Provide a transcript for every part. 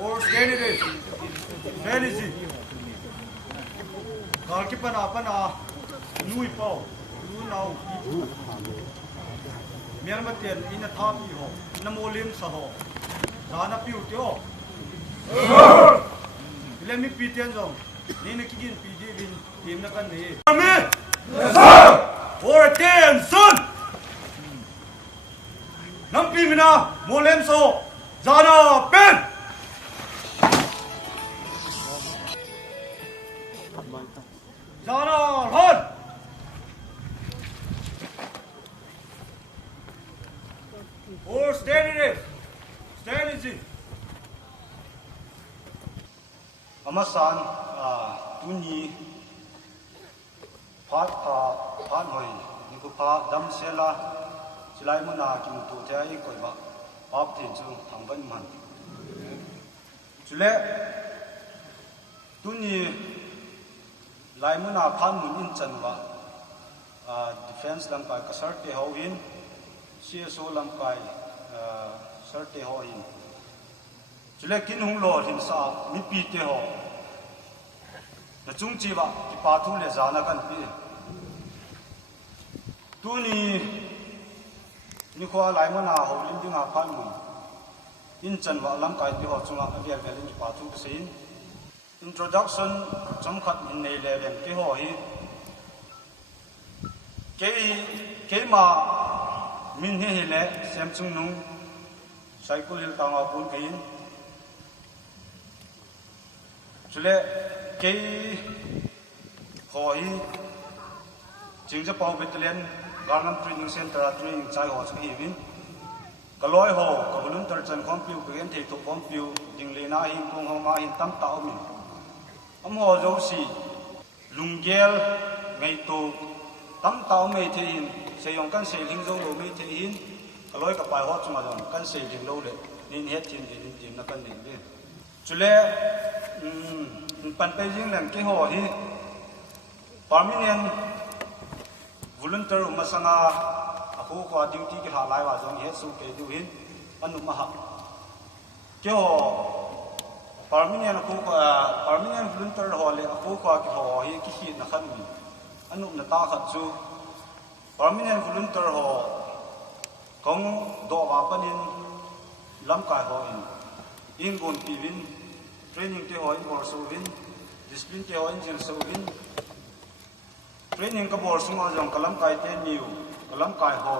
Or steady it. Steady it. Kalau pana lui pau, lui nau. Mian matian ina thami ho, ina molim saho. Dana piu tio. Let me pitian zong. Ni na kigin pidi bin tim na kan ni. Army. Yes sir. For attention. Nampi mina molim so. Zana pen. Zana run. Or steady it. Steady it. Amasan tuni phat hoi ni ko pha dam sela silai muna ki mu tu thai ko ba pap thin chu hang ban man chule tuni lai muna phan mun in chan wa defense lam kai ka sar te ho in CSO lam kai sar te ho in chule kin hung lo hin sa mi pi te ho na chung chi ba ki pa thu le za na kan pi tu ni kho lai ma na ho lim ding a phan mun in chan wa lam kai ti ho chunga a vel vel in pa thu sin introduction cham khat min nei le ven ti ho hi ke ma min he le sem chung nung cycle hil tang a pun kein chule ke hoi jingja pau battalion garnam training center training chai ho chi win kaloi ho ka bulun tar chan khom piu gen thei to khom piu ding le na hin kong ho ma hin tam ta min am ho zo si lunggel ngai to tam ta me the hin se yong kan se ling zo lo me the hin kaloi ka pai ho chuma jon kan se ling lo le nin het tin din na kan ning de chule pan Beijing lem ke ho hi permanent volunteer masanga aku ko duty ki halai wa jong he su ke du hin anu ma ha ke ho permanent volunteer ho le aku ko ki ho hi ki hi na khan mi anu na ta khat chu permanent volunteer ho kong do wa panin lam kai ho in gon pi win training te ho in bor so win discipline te ho in jil so win training ka bor sunga jong kalam kai te niu kalam kai ho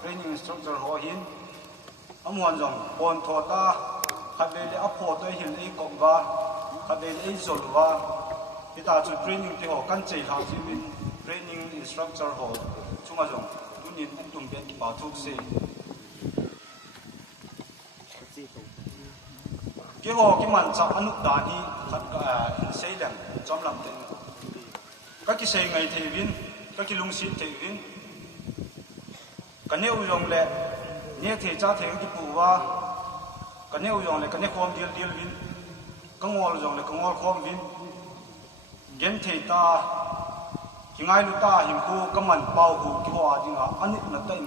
training instructor ho hin amwan jong pon tho ta khade le apho te hin ei kong wa khade le ei zol wa kita chu training te ho kan chei ha ji win training instructor ho chunga jong tunin tum ben ki pa thuk se cái hồ cái màn chạm anh nút đá đi khát xây lem chom làm thế các cái xây ngày thì vin các cái lung xin thì vin cái nêu dùng lệ nêu thì cha thì cái bù va cái nêu dùng lệ cái nêu khom điel vin cái ngol dùng lệ cái ngol khom vin gen thì ta cái ngay lúc ta hiểm khu cái màn bao hù cái hoa đi ngã anh nít nát tay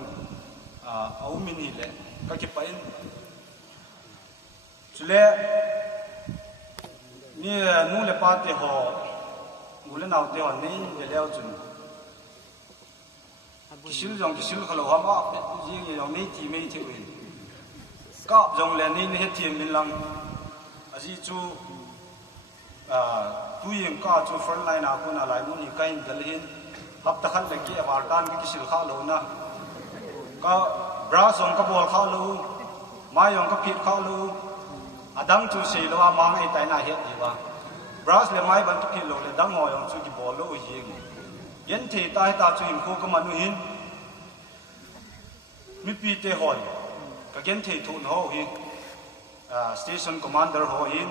áo mini lệ các cái pain chule ni nu le pa te ho mule nau te ho nei le leo chun kisil khalo ha ma ji yong nei ti mei the win ka jong le ni he ti min lang aji chu tu yeng ka chu front line a kun alai mu ni kain dal hin hap ta khan le ki awar tan ki kisil kha lo na ka bra song ka bol kha lo ma yong ka phit kha lo adang chu sei lo ma ngai tai na het ni wa brass le mai ban tu ki lo le dang ngo yong chu ki bol lo yi gi yen the tai ta chu him ko ka manu hin mi pi te hoi ka gen the thun ho hi station commander ho hin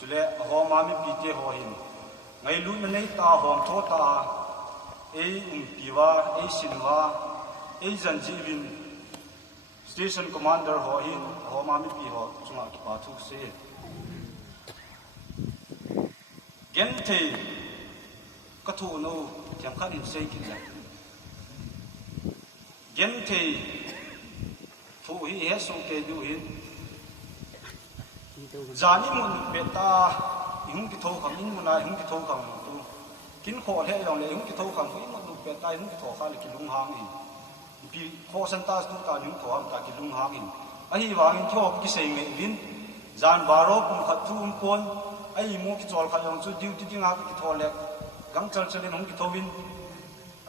chu le ho ma mi pi te ho hin ngai lu na nei ta hom tho ta pi wa sin wa zan ji win station commander ho hin ho ma mi pi ho chunga ki pa thuk se gen the ka thu no thiam khan in sei ki ja gen the thu hi he so ke du hin จานี่มันเบต้าหุ่งกิโตขังอินมันนายหุ่งกิโตขังตัวกินโคเทียอย่างเลยหุ่งกิโตขังตัวมันดูเบต้าหุ่งกิโตข้าเลยกินลุงหางอินพี่โคสันตาสตุตาหุ่งโตหางกินลุงหางอินไอ้วางอินเที่ยวกิเสงเงินวินจานบาร์กุมขัดทุ่มปนไอ้มูกิจอลขยองจุดดิวที่งากิโตเล็กกังเจริญหุ่งกิโตวิน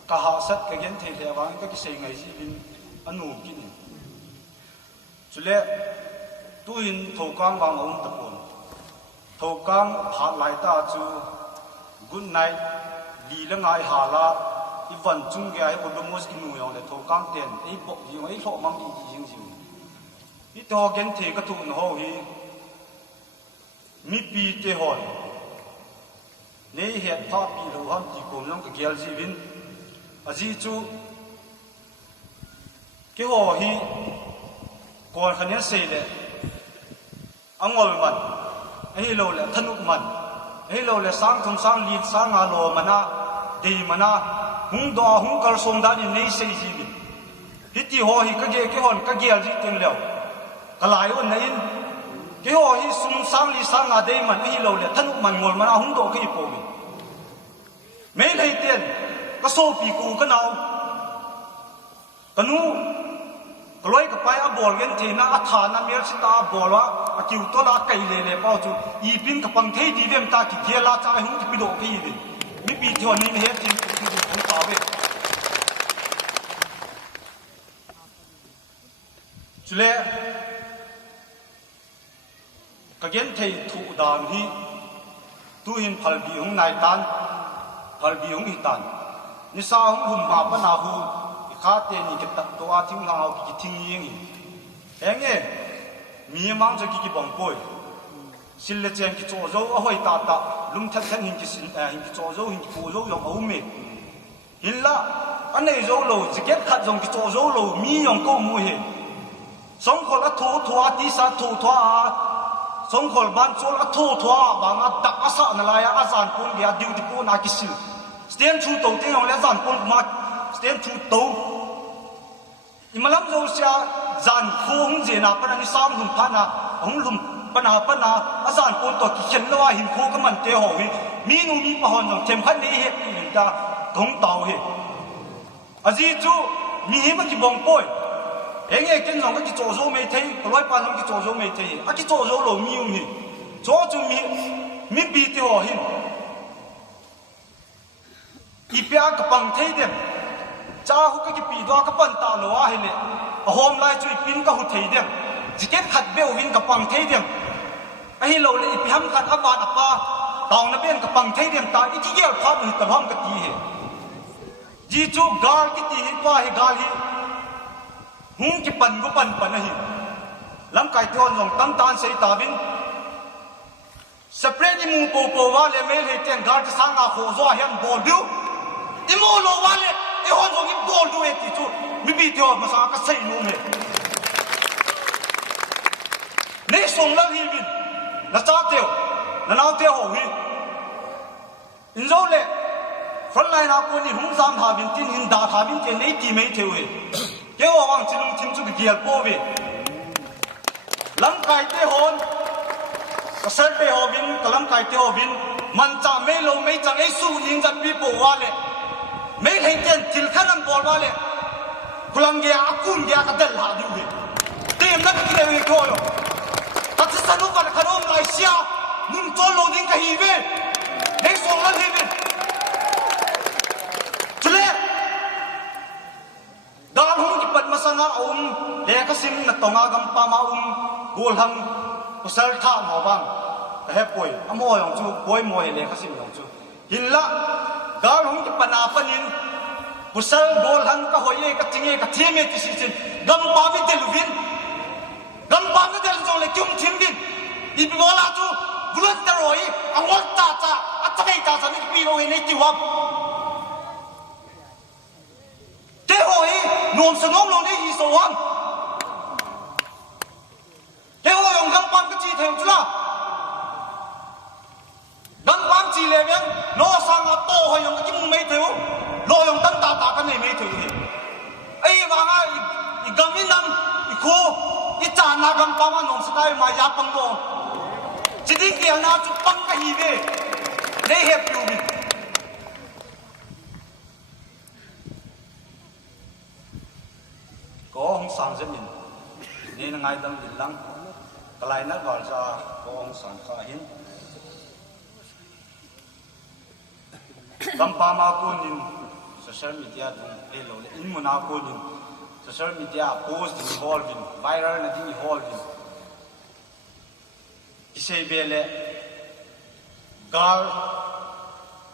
กะหาสัตกะเย็นเทียวางก็กิเสงไงสิวินอันนู้กินจุเล่ตู้อินถูกกางวางองตะปนถูกกางหาไหลตาจูกุนไนดีละไงหาลาอีวันจุงแกไอ้บุตรมุสอินูยองเลยถูกกางเตียนไอ้บอกยิงไอ้โลมังอียิงนี่ตัวเกนเทก็ถูกนโฮฮีมีปีเตหอนนี่เหตุภาพปีโลหันที่กลมลงกับเกลจีวินอาจีจูเกี่ยวฮีก่อนขณะเสด็จอังวลมันไอ้เราเลยธนุมันไอ้เราเลยสร้างทงสร้างลีดสร้างอาโลมันนะดีมันนะหุงดอหุงกระสงดานี่ในเสียจีบิฮิติหัวฮิกะเกะหอนกะเกลจีเต็มแล้วกลายวันนี้เกี่ยวฮิสุนสร้างลีสร้างอาดีมันไอ้เราเลยธนุมันงวลมันนะหุงดอขี้โปมิไม่เลยเตียนก็โซปีกูก็เอาตนูกลอยกับไปอาบอลกันทีน่าอัฐานามีสิตาบอลว่าคิวตัวละไกลเลยเปล่าจูอีพินกับปังเทดีเวมตาที่เทียลาจ่ายหุ่นที่ไปโดดที่ดิมีปีที่วันนี้เฮ็ดจริงของตาเวจุเล่กเกนเทถูดานที่ตู้หินพัลบีของนายตันพัลบีของอิตันนิสาของหุ่มบาปนาหูข้าเตนี่ก็ตัดตัวทิ้งเรากิทิ้งยังอีเองเนี่ยมีมังจะกิบังป่วยสิเลเจนกิโจโจเอาไว้ตาตาลุมทัดทันหินกิสิหินกิโจโจหินกิปูโจยองเอาเมหินละอันนี้โจโลจะเก็บขัดยองกิโจโจโลมียองก็มูเฮสองคนละทัวที่สัตทัวสองคนบ้านโจละทัวบางอัดดักอาสานั่นแหละอาจารย์ปุ่นเดียดิวที่ปุ่นอากิสิลสเตียนชูโตที่เราเรียกอาจารย์ปุ่นมาสเตียนชูโตอิมาลัมโจเซียจันคูหงเจนาปนันสามลุมพันะหงลุมปนาอาจารย์ปุ่นตัวกิเชนละว่าหินคูก็มันเตะหอยมีนูมีปะหอนจงเทมขันนี้เห็ดอินดาตงเตาเห็ดอาจีจูมีหิมันกิบงป่วยเองกินจงก็กิโจโจไม่เทย์ร้อยปานจงกิโจโจไม่เทย์อากิโจโจโลมีอยู่นี่โจจูมีปีเตะหอหินอีเปียกับปังเทย์เดมจ้าหุกกิปีดวกับปันตาโลอาเฮเลโฮมไลจุยปินกับหุเทย์เดมจิเก็ตขัดเบลวินกับปังเทย์เดมไอ้โลเลยอีพิฮัมขัดอับบานอับปาตองนับเป็นกับปังเทย์เดมตาอีที่เกี่ยวพับหิตะพัมกตีเฮจีจูกาลกิตีหิว่าเฮกาลฮิหุงกิปันกุปันปันหิลำไก่ทอนลงตั้มตานเสยตาบินสเปรย์มูโปว่าเลยไม่เลยเตียงกาลจะสร้างอาโคโซเฮียนบอลดูอิโมโลว่าเลยไอ้คนส่งอิบอลดูเอติจูมีปีเดียวมาสร้างก็ใส่ลูกเลยนี่ส่งแล้วฮิบินน่าจ้าเดียวน่าเอาเดียวหัวฮิอินโซเล่ฝรั่งไล่นักคนนี้หุ่นซ้ำทาบินจินหินดาทาบินเจนี่กี่ไม่เที่ยวฮิเกี่ยวกับวังจิลุงทิมจุกเกียร์โป้เวลำไก่เตะหอนกษัตริย์เตะหอบินกับลำไก่เตะหอบินมันจะไม่ลงไม่จังไอ้สู้นินจัดปีโป้ว่าเลยไม่เห็นเจนทิลขันบอลว่าเลยพลังเกียร์กุนเกียร์ก็เดินหาดูเวเตะนักกีฬาวิโก้ยตัดสินสนุกกันขนมไอเชียนุ่มโจโลดิ้งกับฮีเวเด็กส่งแล้วฮีเวจุเล่ดาลหงกิปัดมาสังอาเลกสิมนัดตงอากัมปามากูลหังกุศลท่าหมอบังเฮ้ป่วยอโมยองจูป่วยมวยเลกสิมยองจูหินละดาลหงกิปัดนาปนินกุศลกูลหังก็หอยก็จิงก็เทียมติสิจินกัมปามิเดลวินกัมปามิเดลจงเลกุมทิมดินอีบิโมลาจูบุลตรอยอังวัตตาจ้าอัตไกตาจ้านี่ปีโรเอเนติวับเจ้าหอยนวมสนมลงในอีสวรรค์เจ้าหอยองกังปันก็จีเทวจุฬากังปันจีเลเวียนโลสังอาโตหอยองก็ยิ่งไม่เทวโลยองตั้งตากันไม่เทวไอ้วางอีกังมินังอีโคอีจานากังปันมันนวมสไตล์มายาปังโล ยนาจุปังกะฮีเวได้เห็บอยู่ก็องสารเจมินนี่นังไงดังดิลังกลายนักบาลจาก็องสารข้าหินกัมปามากุนินโซเชียลมีเดียตรงเอโลอินมุนากุนินโซเชียลมีเดียโพสต์ดิ้งฮอลวินไวรัลนะดิ้งฮอลวินอิเซเบเลกาล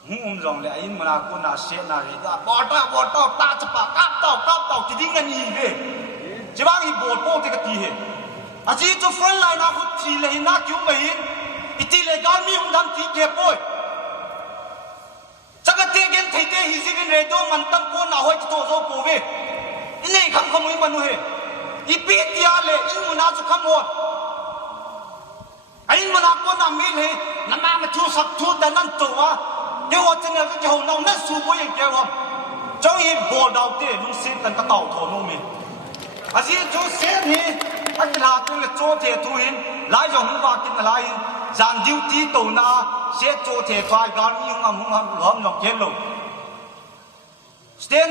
หุ่มจงเลยอินมุนากุนาเชนารีดาบอต้าตาจะปากกับเต่าที่ดิ้งกันยี่เวจะว่าอีบอลโป้ที่กตีเหรอาจีจุฟรอนไลน์นะคุณทีเลยนักยุ่งไม่เห็นอิตีเลยการมีหุ่มดันทีเก็บป่วยจักรเทียนไทยเตฮิซิบินเรโดมันตั้งโกนเอาไว้ที่โตโซปูเวอินนี่คำขโมยมันนู่นเหรอีปีที่อะไรอินมุนาจุขโมยอินมุนาโกนามีเลยน้ำมันทูสักทูแต่นั่นตัวเดี๋ยวจะเนี่ยจะเอาน้องนั่นสู้ไปอย่างเดียวเจ้าอีบอลดาวเต้ลุงเสียกันตะเต่าโถนุ่มมีอาชีพจูเสียนี่อันกีฬาตัวเนี่ยโจเทตูหินหลายอย่างหุ่นบากินอะไรจานดิวตีตัวน่ะเสียโจเทไฟการมีหุ่นหุ่นหลอมหลอกเย็นลงสเตน